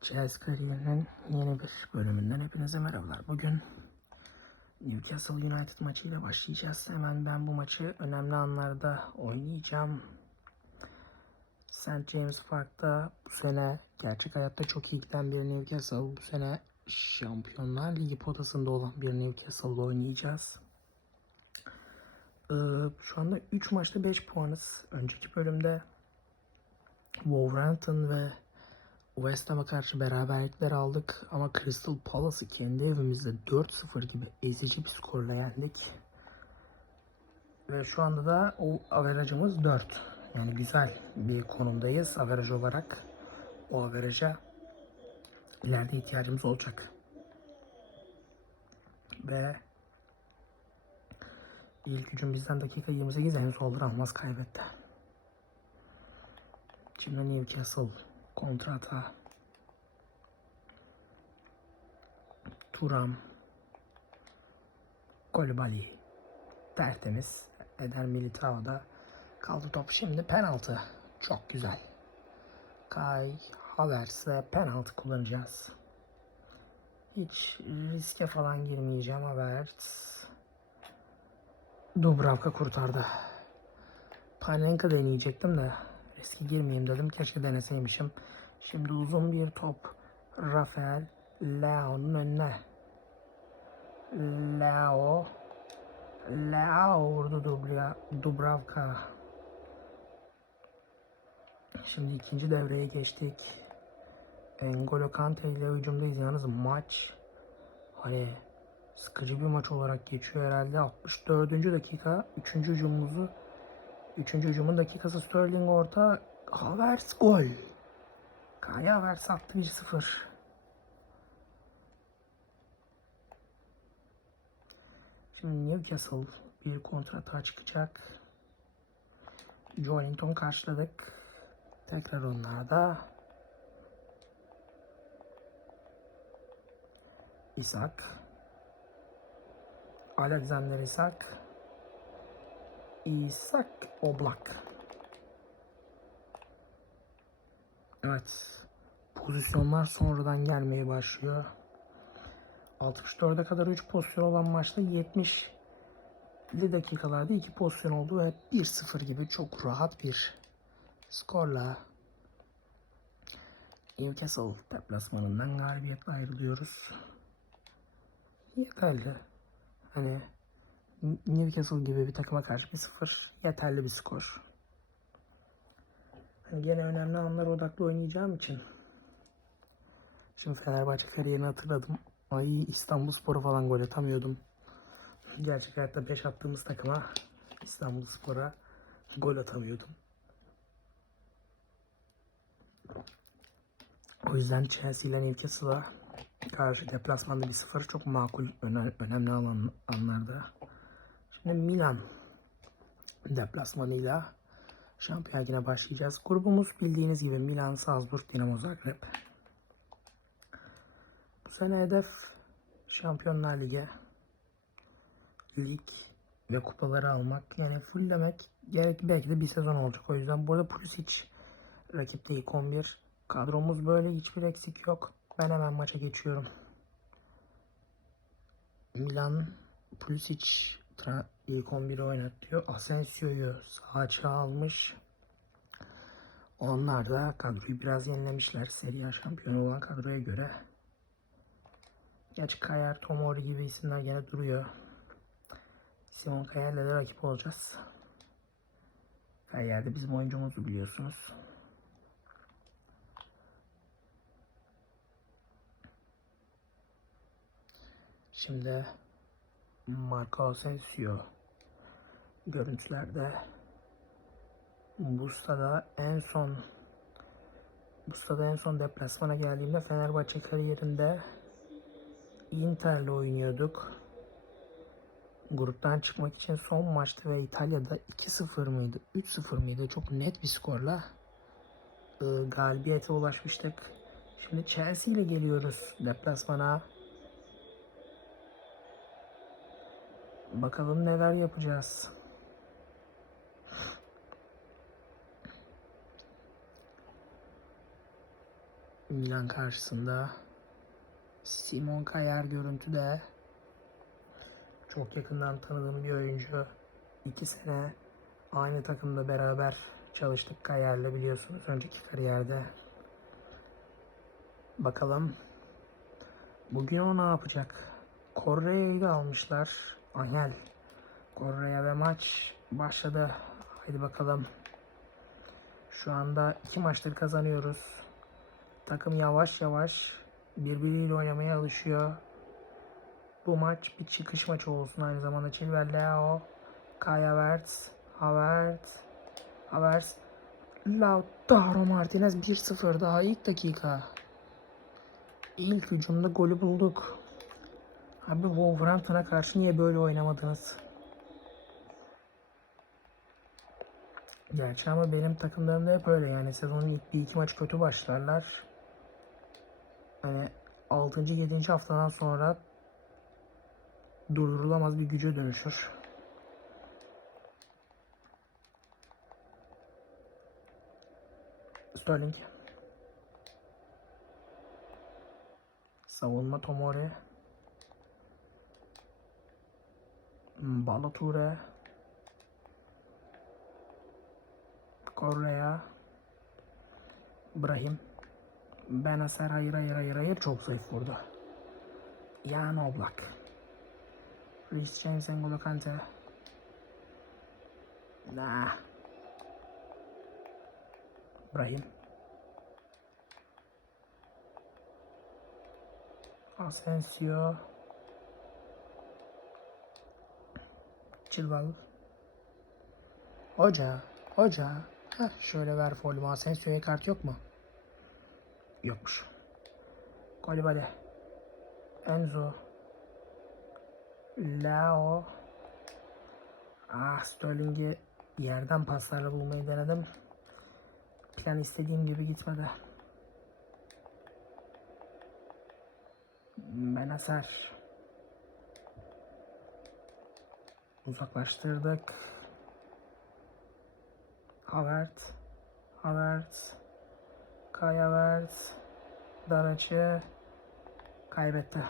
Chelsea kariyerinin yeni bir bölümünden hepinize merhabalar. Bugün Newcastle United maçıyla başlayacağız. Hemen ben bu maçı önemli anlarda oynayacağım. St. James Park'ta bu sene gerçek hayatta çok iyi giden bir Newcastle. Bu sene Şampiyonlar Ligi potasında olan bir Newcastle'la oynayacağız. Ee, şu anda 3 maçta 5 puanız. Önceki bölümde Wolverhampton ve West Ham'a karşı beraberlikler aldık ama Crystal Palace'ı kendi evimizde 4-0 gibi ezici bir skorla yendik. Ve şu anda da o averajımız 4. Yani güzel bir konumdayız averaj olarak. O averaja ileride ihtiyacımız olacak. Ve ilk hücum bizden dakika 28 henüz olur almaz kaybetti. Şimdi Newcastle kontrata. Turam Kolibali tertemiz Eder. Militao'da kaldı top. Şimdi penaltı. Çok güzel. Kai Havertz'le penaltı kullanacağız. Hiç riske falan girmeyeceğim. Havertz Dubravka kurtardı. Panenka deneyecektim de riske girmeyeyim dedim. Keşke deneseymişim. Şimdi uzun bir top. Rafael Leao'nun önüne. Leo Leo vurdu Dubra, Dubravka. Şimdi ikinci devreye geçtik. N'Golo Kante ile hücumdayız. Yalnız maç hani sıkıcı bir maç olarak geçiyor herhalde. 64. dakika 3. hücumumuzu Üçüncü hücumun dakikası Sterling orta. Havertz gol. Kaya Havertz attı 1-0. Şimdi Newcastle bir kontrata çıkacak. Joelinton karşıladık. Tekrar onlarda. Isak. Alexander Isak. İsak Oblak. Evet. Pozisyonlar sonradan gelmeye başlıyor. 64'e kadar 3 pozisyon olan maçta 70 dakikalarda 2 pozisyon oldu ve 1-0 gibi çok rahat bir skorla Newcastle deplasmanından galibiyetle ayrılıyoruz. Yeterli. Hani Newcastle gibi bir takıma karşı bir sıfır yeterli bir skor. Hani gene önemli anlara odaklı oynayacağım için. Şimdi Fenerbahçe kariyerini hatırladım. Ay İstanbul Spor'a falan gol atamıyordum. Gerçek hayatta 5 attığımız takıma İstanbul Spor'a gol atamıyordum. O yüzden Chelsea ile Newcastle'a karşı deplasmanda bir sıfır çok makul önemli alan, anlarda. Şimdi Milan deplasmanıyla Şampiyon Ligi'ne başlayacağız. Grubumuz bildiğiniz gibi Milan, Salzburg, Dinamo Zagreb. Bu sene hedef Şampiyonlar Ligi, lig ve kupaları almak. Yani fulllemek gerek belki de bir sezon olacak. O yüzden burada Pulisic rakipte ilk 11. Kadromuz böyle hiçbir eksik yok. Ben hemen maça geçiyorum. Milan Pulisic Tra ilk 11'i oynatıyor. Asensio'yu sağ açığa almış. Onlar da kadroyu biraz yenilemişler. Serie şampiyonu olan kadroya göre. Gerçi Kayar, Tomori gibi isimler gene duruyor. Simon Kayar'la da rakip olacağız. Kayar da bizim oyuncumuzu biliyorsunuz. Şimdi Marco Asensio görüntülerde Bursa'da en son Bursa'da en son deplasmana geldiğimde Fenerbahçe kariyerinde Inter'le oynuyorduk. Gruptan çıkmak için son maçta ve İtalya'da 2-0 mıydı, 3-0 mıydı çok net bir skorla e, galibiyete ulaşmıştık. Şimdi Chelsea ile geliyoruz deplasmana. Bakalım neler yapacağız. Milan karşısında. Simon Kayar görüntüde. Çok yakından tanıdığım bir oyuncu. İki sene aynı takımda beraber çalıştık Kayar'la biliyorsunuz önceki kariyerde. Bakalım bugün o ne yapacak? Correa'yı da almışlar. Angel. Correa ve maç başladı. Haydi bakalım. Şu anda iki maçtır kazanıyoruz. Takım yavaş yavaş birbiriyle oynamaya alışıyor. Bu maç bir çıkış maçı olsun aynı zamanda. Chilwell, Leo, Kai Havertz, Havertz, Havertz, Lautaro Martinez 1-0 daha ilk dakika. İlk hücumda golü bulduk. Abi Wolverhampton'a karşı niye böyle oynamadınız? Gerçi ama benim takımlarımda hep öyle yani sezonun ilk bir iki maç kötü başlarlar. Hani 6. 7. haftadan sonra durdurulamaz bir güce dönüşür. Sterling. Savunma Tomori. Balature. Correa. Brahim. Benacer hayır hayır hayır hayır çok zayıf vurdu. Yan Oblak. Reece James N'Golo Kante. Nah. Brahim. Asensio. Chilwell. Hoca. Hoca. Heh, şöyle ver folümü. Asensio'ya kart yok mu? Yokmuş. Kolibale. Enzo. Lao. Ah Sterling'i yerden paslarla bulmayı denedim. Plan istediğim gibi gitmedi. Benacer. Uzaklaştırdık. Havertz. Havertz. Kai Havertz. Dar açı. Kaybetti.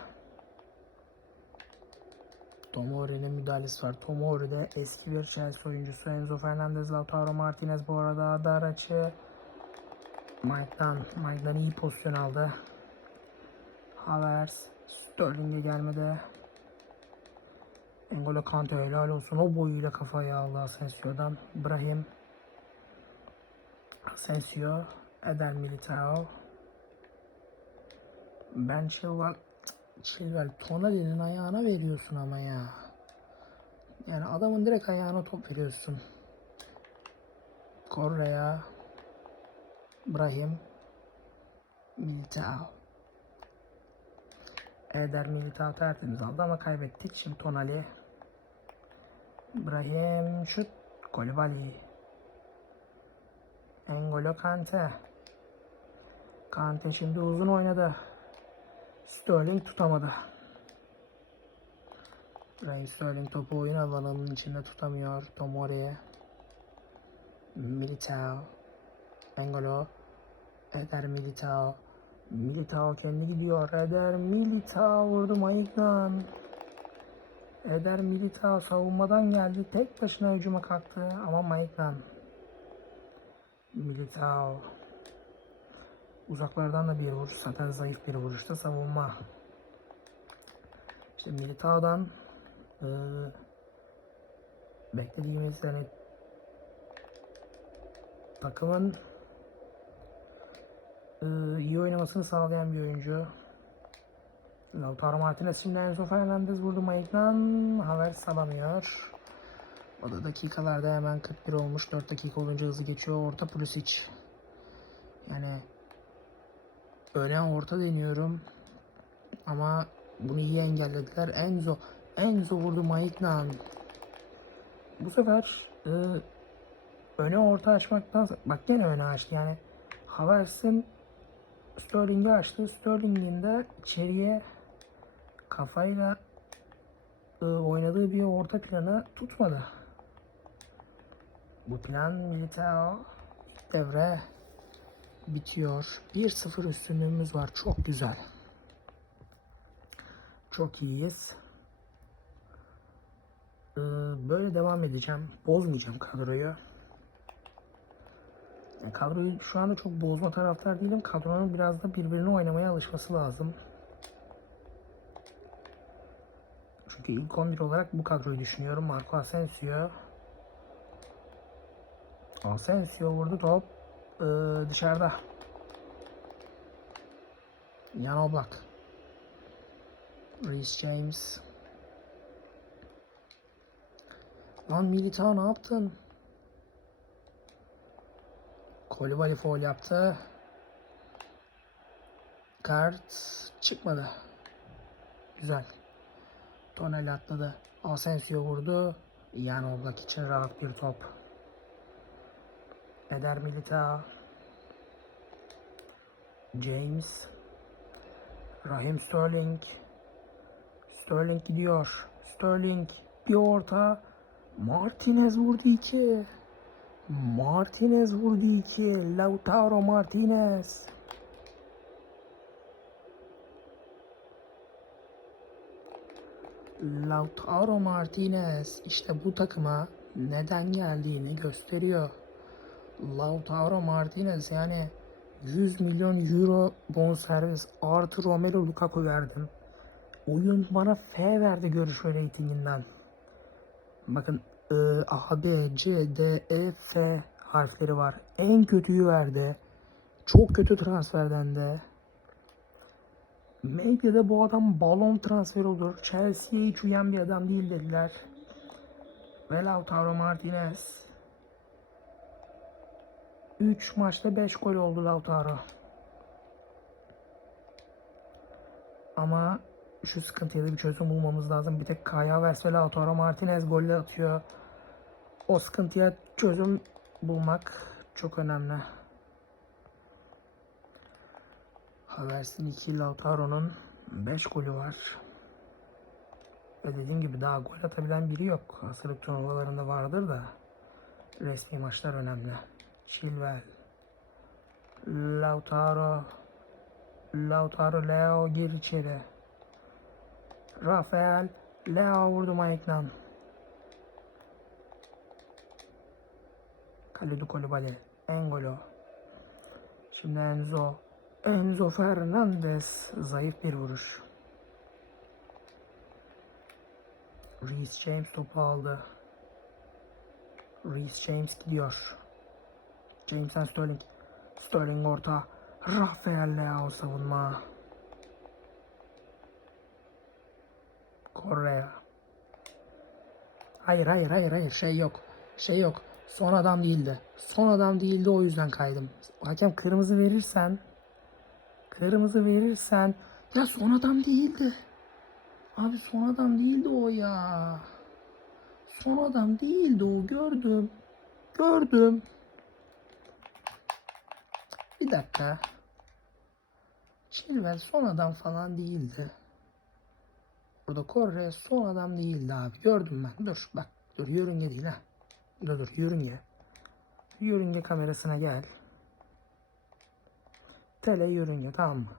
Tomori'nin müdahalesi var. Tomori de eski bir Chelsea oyuncusu. Enzo Fernandez, Lautaro Martinez bu arada dar açı. Mike'dan, Mike'dan iyi pozisyon aldı. Havertz, Sterling'e gelmedi. N'Golo Kante helal olsun. O boyuyla kafayı aldı Asensio'dan. Brahim. Asensio. Eder Militao. Ben Chilwell Chilwell Tonali'nin ayağına veriyorsun ama ya. Yani adamın direkt ayağına top veriyorsun. Correa. Brahim. Militao. Eder Militao tertemiz aldı ama kaybettik. Şimdi Tonali. Brahim şut. Kolibali. N'Golo Kante. Kante şimdi uzun oynadı. Sterling tutamadı. Ray Sterling topu oyun alanının içinde tutamıyor. Tomori. Militao. Engolo. Eder Militao. Militao kendi gidiyor. Eder Militao vurdu Maignan. Eder Militao savunmadan geldi. Tek başına hücuma kalktı ama Maignan. Militao. Uzaklardan da bir vuruş. Zaten zayıf bir vuruşta savunma. İşte Militao'dan e, beklediğimiz yani takımın e, iyi oynamasını sağlayan bir oyuncu. Lautaro Martinez şimdi Enzo Fernandez vurdu Maignan. Havertz alamıyor. O da dakikalarda hemen 41 olmuş. 4 dakika olunca hızlı geçiyor. Orta Pulisic. Yani öne orta deniyorum. Ama bunu iyi engellediler. Enzo. Enzo vurdu Maignan. Bu sefer e, öne orta açmaktan bak gene öne açtı yani Havertz'in Sterling'i açtı. Sterling'in de içeriye kafayla e, oynadığı bir orta planı tutmadı. Bu plan Militao ilk devre bitiyor. 1-0 üstünlüğümüz var. Çok güzel. Çok iyiyiz. Böyle devam edeceğim. Bozmayacağım kadroyu. Kadroyu şu anda çok bozma taraftar değilim. Kadronun biraz da birbirine oynamaya alışması lazım. Çünkü ilk 11 olarak bu kadroyu düşünüyorum. Marco Asensio. Asensio vurdu top. Ee, dışarıda. Yan Oblak. Reece James. Lan Militao ne yaptın? Kolibali foul yaptı. Kart çıkmadı. Güzel. Tonel atladı. Asensio vurdu. Yan Oblak için rahat bir top. Eder Militao. James. Raheem Sterling. Sterling gidiyor. Sterling bir orta. Martinez vurdu iki. Martinez vurdu iki. Lautaro Martinez. Lautaro Martinez işte bu takıma neden geldiğini gösteriyor. Lautaro Martinez yani 100 milyon euro bonservis artı Romelu Lukaku verdim. Oyun bana F verdi görüşme reytinginden. Bakın I, A, B, C, D, E, F harfleri var. En kötüyü verdi. Çok kötü transferden de. Medyada bu adam balon transfer olur. Chelsea'ye hiç uyan bir adam değil dediler. Ve Lautaro Martinez. 3 maçta 5 gol oldu Lautaro. Ama şu sıkıntıya da bir çözüm bulmamız lazım. Bir tek Kaya Havertz ve Lautaro Martinez golle atıyor. O sıkıntıya çözüm bulmak çok önemli. Havertz'in 2, Lautaro'nun 5 golü var. Ve dediğim gibi daha gol atabilen biri yok. Hazırlık turnuvalarında vardır da resmi maçlar önemli. Chilwell, Lautaro, Lautaro Leo gir içeri. Rafael, Leo vurdu Maiknan. Kalidou Koulibaly, Engolo. Şimdi Enzo. Enzo Fernandez zayıf bir vuruş. Reece James topu aldı. Reece James gidiyor. James'den Sterling. Sterling orta. Rafael Leao savunma. Correa. Hayır hayır hayır hayır şey yok. Şey yok. Son adam değildi. Son adam değildi o yüzden kaydım. Hakem kırmızı verirsen kırmızı verirsen ya son adam değildi. Abi son adam değildi o ya. Son adam değildi o gördüm. Gördüm. Bir dakika. Chilwell son adam falan değildi. Burada Correa son adam değildi abi. Gördüm ben. Dur bak. Dur yörünge değil ha. Dur dur yörünge. Yörünge kamerasına gel. Tele yörünge tamam mı?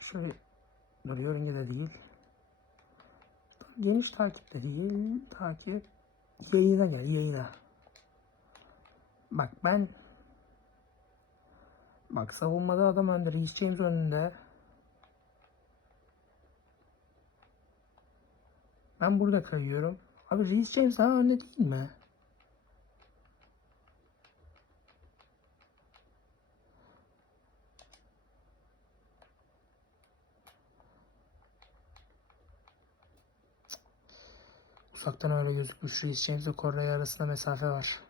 Şöyle dur yörünge de değil. Geniş takip de değil. Takip yayına gel yayına. Bak ben Bak savunmada adam önde. Reece James önünde. Ben burada kayıyorum. Abi Reece James daha önde değil mi? Uzaktan öyle gözükmüş. Reece James ile Correa arasında mesafe var.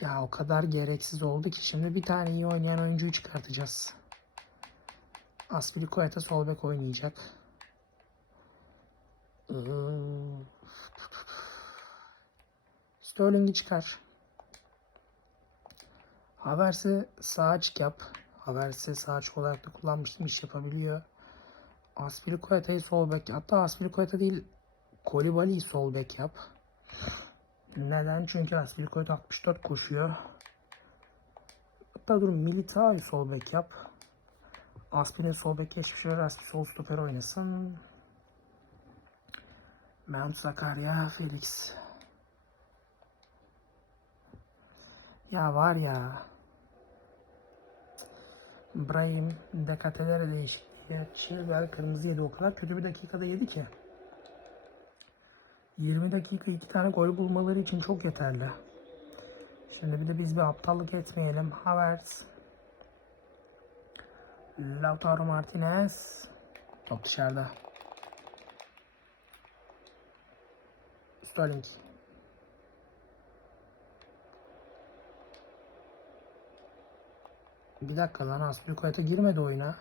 Ya o kadar gereksiz oldu ki şimdi bir tane iyi oynayan oyuncuyu çıkartacağız. Aspilicueta sol bek oynayacak. Sterling'i çıkar. Havertz'i sağ açık yap. Havertz'i sağ açık olarak da kullanmıştım. iş yapabiliyor. Aspilicueta'yı sol bek. Hatta Aspilicueta değil Kolibali'yi sol bek yap. Neden? Çünkü Aspilicueta 64 koşuyor. Hatta dur Militao sol bek yap. Aspin'in sol bek geçmişler. Aspi sol stoper oynasın. Mount Sakarya, Felix. Ya var ya. Brahim dekatelere değişikliği. Chilwell kırmızı yedi o kadar kötü bir dakikada yedi ki. 20 dakika iki tane gol bulmaları için çok yeterli. Şimdi bir de biz bir aptallık etmeyelim. Havertz. Lautaro Martinez. Top dışarıda. Sterling. Bir dakika lan Aspilicueta girmedi oyuna.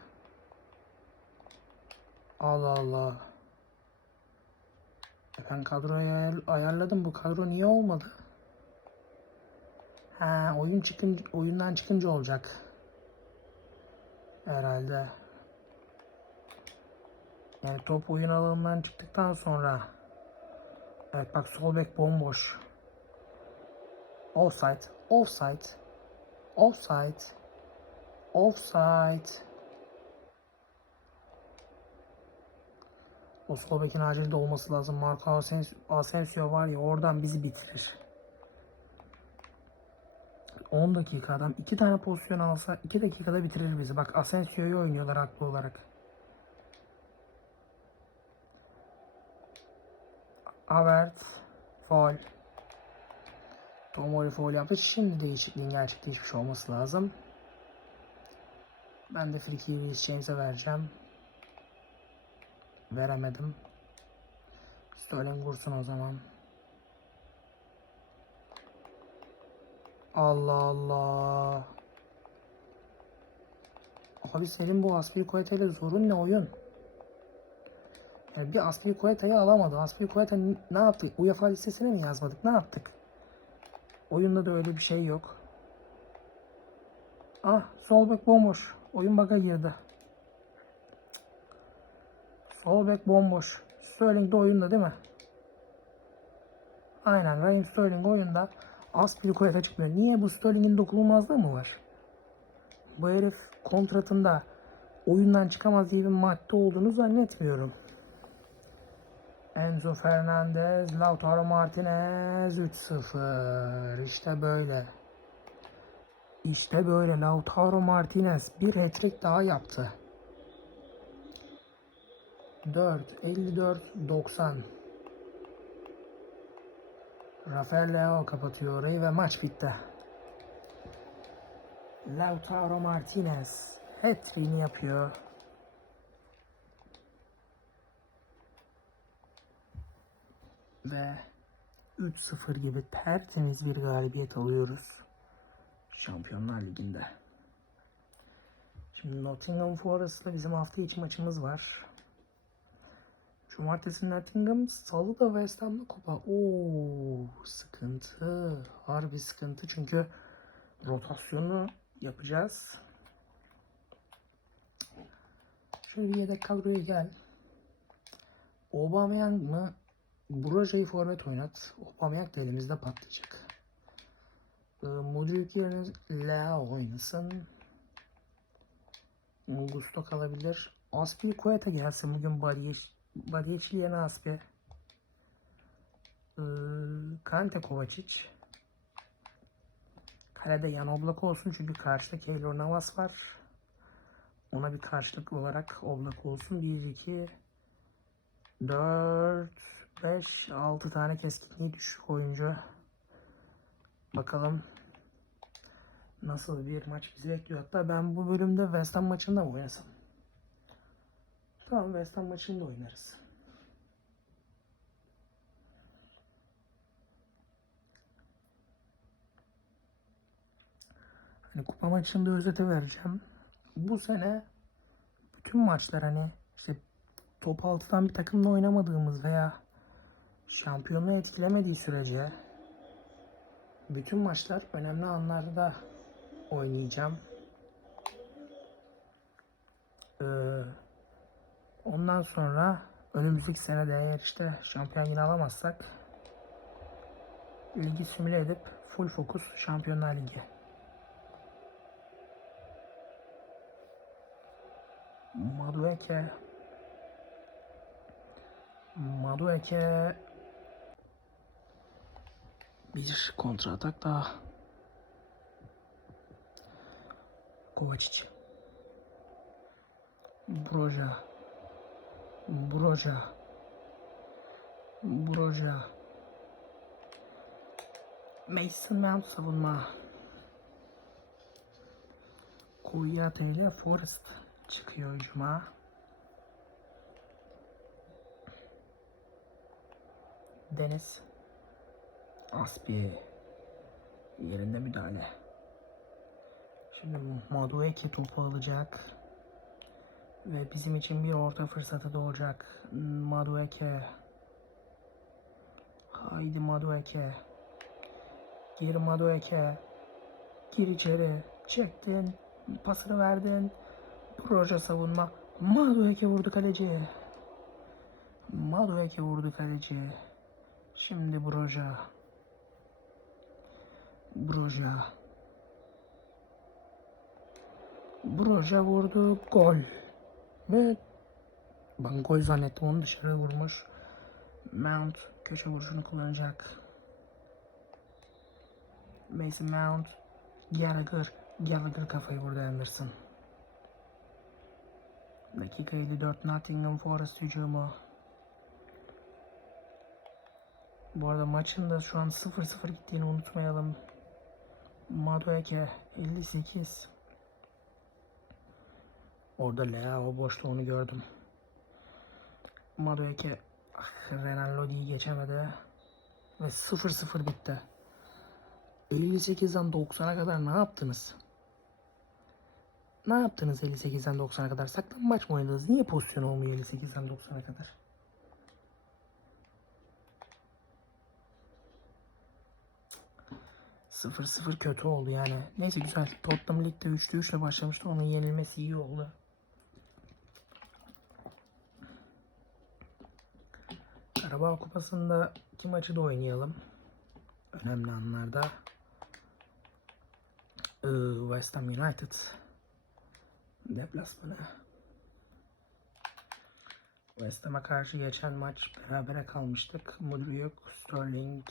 Allah Allah. Ben kadroyu ayar- ayarladım. Bu kadro niye olmadı? Ha, oyun çıkınca oyundan çıkınca olacak. Herhalde. Yani top oyun alanından çıktıktan sonra. Evet bak sol bek bomboş. Offside. Offside. Offside. Offside. O sol bekin acilde olması lazım. Marco Asensio, var ya oradan bizi bitirir. 10 dakika adam 2 tane pozisyon alsa 2 dakikada bitirir bizi. Bak Asensio'yu oynuyorlar haklı olarak. Havertz faul. Tomori faul yaptı. Şimdi değişikliğin gerçekleşmiş olması lazım. Ben de Reece James'e vereceğim. Veremedim. Sterling vursun o zaman. Allah Allah. Abi senin bu Aspilicueta ile zorun ne oyun? Yani bir Aspilicueta'yı alamadı. Aspilicueta ne yaptı? UEFA listesine mi yazmadık? Ne yaptık? Oyunda da öyle bir şey yok. Ah sol bek bomboş. Oyun baka girdi. Sol bek bomboş. Sterling de oyunda değil mi? Aynen Raheem Sterling oyunda. Aspilicueta çıkmıyor. Niye bu Sterling'in dokunulmazlığı mı var? Bu herif kontratında oyundan çıkamaz diye bir madde olduğunu zannetmiyorum. Enzo Fernandez, Lautaro Martinez 3-0. İşte böyle. İşte böyle Lautaro Martinez bir hat-trick daha yaptı. 4, 54, 90. Rafael Leao kapatıyor orayı ve maç bitti. Lautaro Martinez hat-trick'ini yapıyor. Ve 3-0 gibi tertemiz bir galibiyet alıyoruz. Şampiyonlar Ligi'nde. Şimdi Nottingham Forest'la bizim hafta içi maçımız var. Cumartesi Nottingham, Salı da West Ham'la kupa. Oo, sıkıntı. Harbi sıkıntı çünkü rotasyonu yapacağız. Şöyle yedek kadroya gel. Aubameyang mı? Buraja'yı forvet oynat. Aubameyang da elimizde patlayacak. Ee, Modric yerine Leo oynasın. Gusto kalabilir. Aspilicueta gelsin bugün Bariyeç, Bariyeçli yerine Aspi. Ee, Kante Kovacic. Kalede Yan Oblak olsun çünkü karşıda Keylor Navas var. Ona bir karşılık olarak Oblak olsun. 1, 2, 4, 5, 6 tane keskinliği düşük oyuncu. Bakalım nasıl bir maç bizi bekliyor. Hatta ben bu bölümde West Ham maçında mı oynasam? Tamam West Ham maçında oynarız. Hani kupa maçında özete vereceğim. Bu sene bütün maçlar hani işte top altıdan bir takımla oynamadığımız veya şampiyonluğu etkilemediği sürece bütün maçlar önemli anlarda oynayacağım. Ee, ondan sonra önümüzdeki sene de eğer işte şampiyon yine alamazsak ligi simüle edip full fokus Şampiyonlar Ligi. Madueke Madueke bir kontra atak daha. Kovacic. Broja. Broja. Broja. Mason Mount savunma. Kuyate ile Forrest çıkıyor hücuma. Deniz. Aspi. Yerinde müdahale. Şimdi Madueke topu alacak. Ve bizim için bir orta fırsatı doğacak. Madueke. Haydi Madueke. Gir Madueke. Gir içeri. Çektin. Pasını verdin. Proje savunma. Madueke vurdu kaleci. Madueke vurdu kaleci. Şimdi Broja. Broja. Broja vurdu. Gol. Ne? Ben gol zannettim. Onu dışarı vurmuş. Mount köşe vuruşunu kullanacak. Mason Mount. Gallagher. Gallagher kafayı vurdu Emerson. Dakika 54 Nottingham Forest hücumu. Bu arada maçın da şu an 0-0 gittiğini unutmayalım. Madueke 58. Orada Leao boşta onu gördüm. Madueke ah, Renan Lodi'yi geçemedi. Ve 0-0 bitti. 58'den 90'a kadar ne yaptınız? Ne yaptınız 58'den 90'a kadar? Saklanmaç mı oynadınız? Niye pozisyon olmuyor 58'den 90'a kadar? Sıfır sıfır kötü oldu yani. Neyse güzel. Tottenham Lig'de 3'te 3 ile başlamıştı. Onun yenilmesi iyi oldu. Karabağ Kupası'nda iki maçı da oynayalım. Önemli anlarda. Ee, West Ham United deplasmanı. West Ham'a karşı geçen maç berabere kalmıştık. Mudryk, Sterling,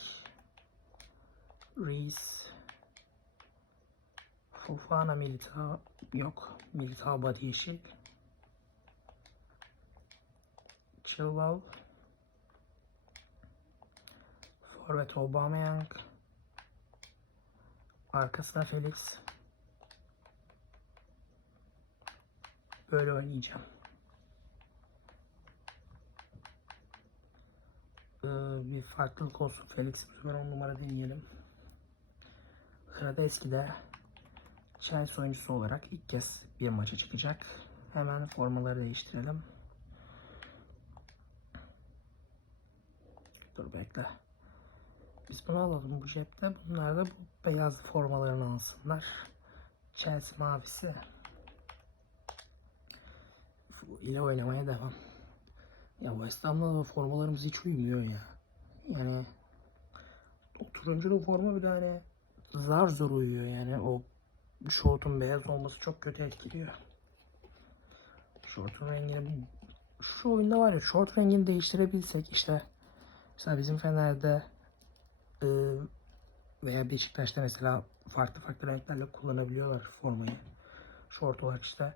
Reese, Fofana, Militao yok. Militao body yeşil. Chilwell, Forvet Aubameyang, arkasına Felix. Böyle oynayacağım. Ee, bir farklılık olsun. Felix bu sefer 10 numara deneyelim. Hradeski de Chelsea oyuncusu olarak ilk kez bir maça çıkacak. Hemen formaları değiştirelim. Dur bekle. Biz bunu alalım bu cepte. Bunlar da bu beyaz formalarını alsınlar. Chelsea mavisi ile oynamaya devam. Ya West Ham'la formalarımız hiç uymuyor ya. Yani o turuncunun forma bir de hani zar zor uyuyor yani o şortun beyaz olması çok kötü etkiliyor. Şortun rengini şu oyunda var ya şort rengini değiştirebilsek işte mesela bizim Fener'de e, veya Beşiktaş'ta mesela farklı farklı renklerle kullanabiliyorlar formayı. Şort olarak işte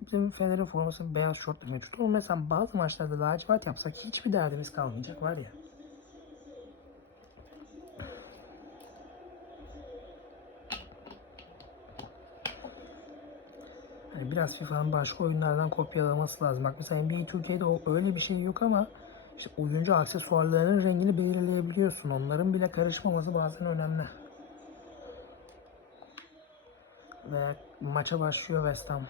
bizim Fener'in forması beyaz şortla mevcut. Ama mesela bazı maçlarda lacivert yapsak hiçbir derdimiz kalmayacak var ya. Yani biraz FIFA'nın başka oyunlardan kopyalaması lazım. Bak mesela NBA Türkiye'de öyle bir şey yok ama işte oyuncu aksesuarlarının rengini belirleyebiliyorsun. Onların bile karışmaması bazen önemli. Ve maça başlıyor West Ham.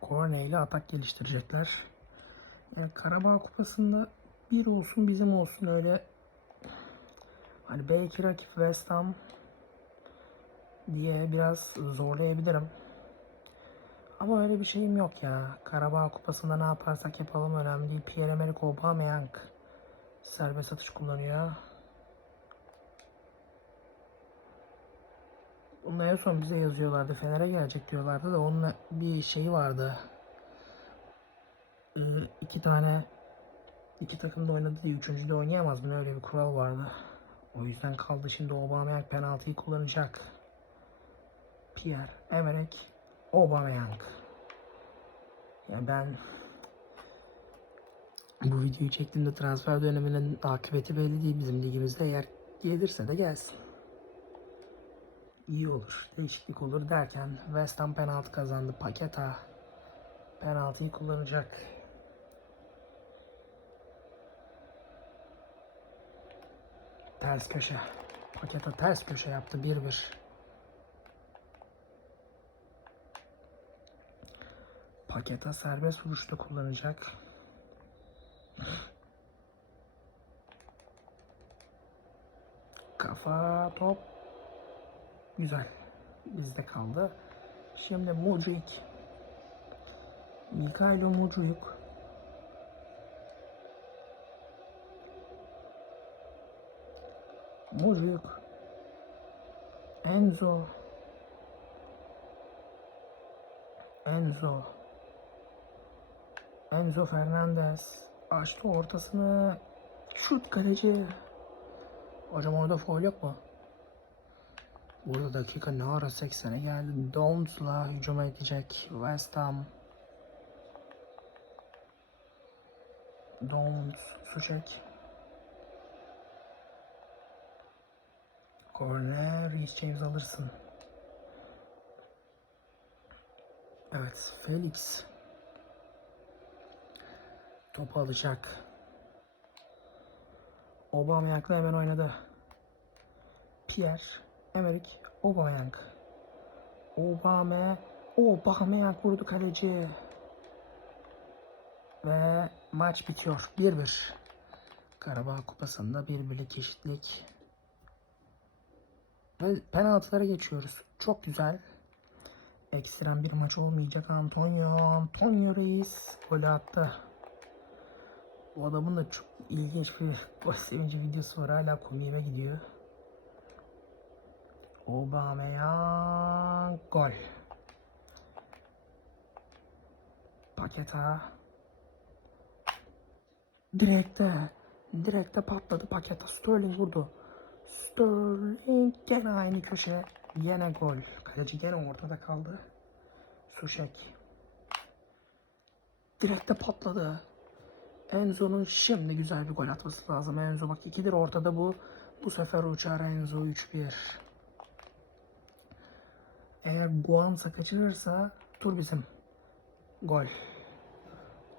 Korne ile atak geliştirecekler. Yani Karabağ Kupası'nda bir olsun bizim olsun öyle hani belki rakip West Ham diye biraz zorlayabilirim. Ama öyle bir şeyim yok ya. Karabağ Kupası'nda ne yaparsak yapalım önemli değil. Pierre-Emerick Aubameyang Serbest atış kullanıyor. Bunu en son bize yazıyorlardı. Fener'e gelecek diyorlardı da onun bir şeyi vardı. Ee, iki tane iki takım da oynadı diye üçüncü de oynayamaz mı? Öyle bir kural vardı. O yüzden kaldı şimdi Aubameyang penaltıyı kullanacak. Pierre Emerick Aubameyang. Yani ben bu videoyu çektiğimde transfer döneminin akıbeti belli değil bizim ligimizde. Eğer gelirse de gelsin. İyi olur, değişiklik olur derken West Ham penaltı kazandı. Paketa penaltıyı kullanacak. Ters köşe. Paketa ters köşe yaptı 1-1. Paketa serbest vuruşta kullanacak. Kafa top. Güzel. Bizde kaldı. Şimdi Mudrik. Mikhailo Mudrik. Mudrik. Enzo. Enzo. Enzo Fernandez. Açtı ortasını. Şut kaleci. Hocam orada foul yok mu? Burada dakika ne ara 80'e geldi. Downs'la hücum edecek West Ham. Downs, Suçek. Corner, Reece James alırsın. Evet, Felix. Topu alacak. Aubameyang'la hemen oynadı. Pierre, Emerick, Aubameyang. Aubame, Aubameyang vurdu kaleci. Ve maç bitiyor. 1-1. Karabağ Kupası'nda bir birlik eşitlik. Ve penaltılara geçiyoruz. Çok güzel. Ekstrem bir maç olmayacak. Antonio, Antonio Reis golü attı. Bu adamın da çok ilginç bir gol sevinci videosu var. Hala komiğime gidiyor. Aubameyang gol. Paketa. Direkte. Direkte patladı paketa. Sterling vurdu. Sterling gene aynı köşe. Yine gol. Kaleci gene ortada kaldı. Suşek. Direkte patladı. Enzo'nun şimdi güzel bir gol atması lazım. Enzo bak ikidir ortada bu. Bu sefer uçar Enzo 3-1. Eğer Guamsa kaçırırsa tur bizim. Gol.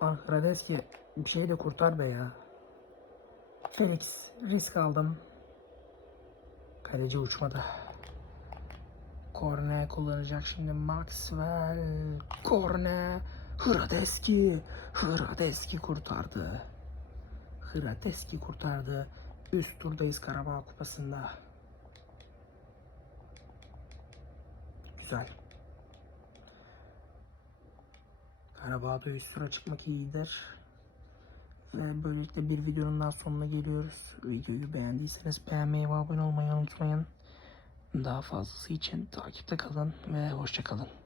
Arkadaşlar bir şey de kurtar be ya. Felix risk aldım. Kaleci uçmadı. Korne kullanacak şimdi Maxwell. Korne. Hradeski. Hradeski kurtardı. Hradeski kurtardı. Üst turdayız Karabağ Kupası'nda. Güzel. Karabağ'da üst tura çıkmak iyidir. Ve böylelikle bir videonun daha sonuna geliyoruz. Videoyu beğendiyseniz beğenmeyi ve abone olmayı unutmayın. Daha fazlası için takipte kalın ve hoşça kalın.